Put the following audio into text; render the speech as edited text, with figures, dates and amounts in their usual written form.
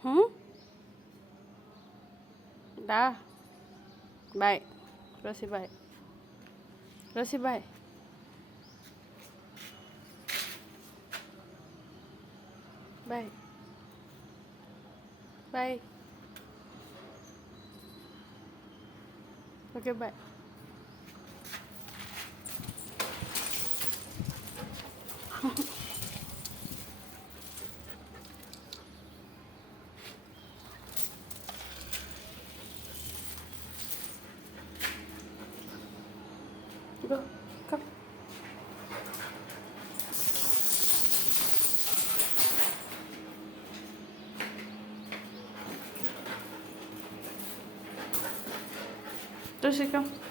Hmm? Dah. Baik. Rosie baik. Rosie baik. Baik. Baik. Okay, baik. Go. Come. Rosie, come.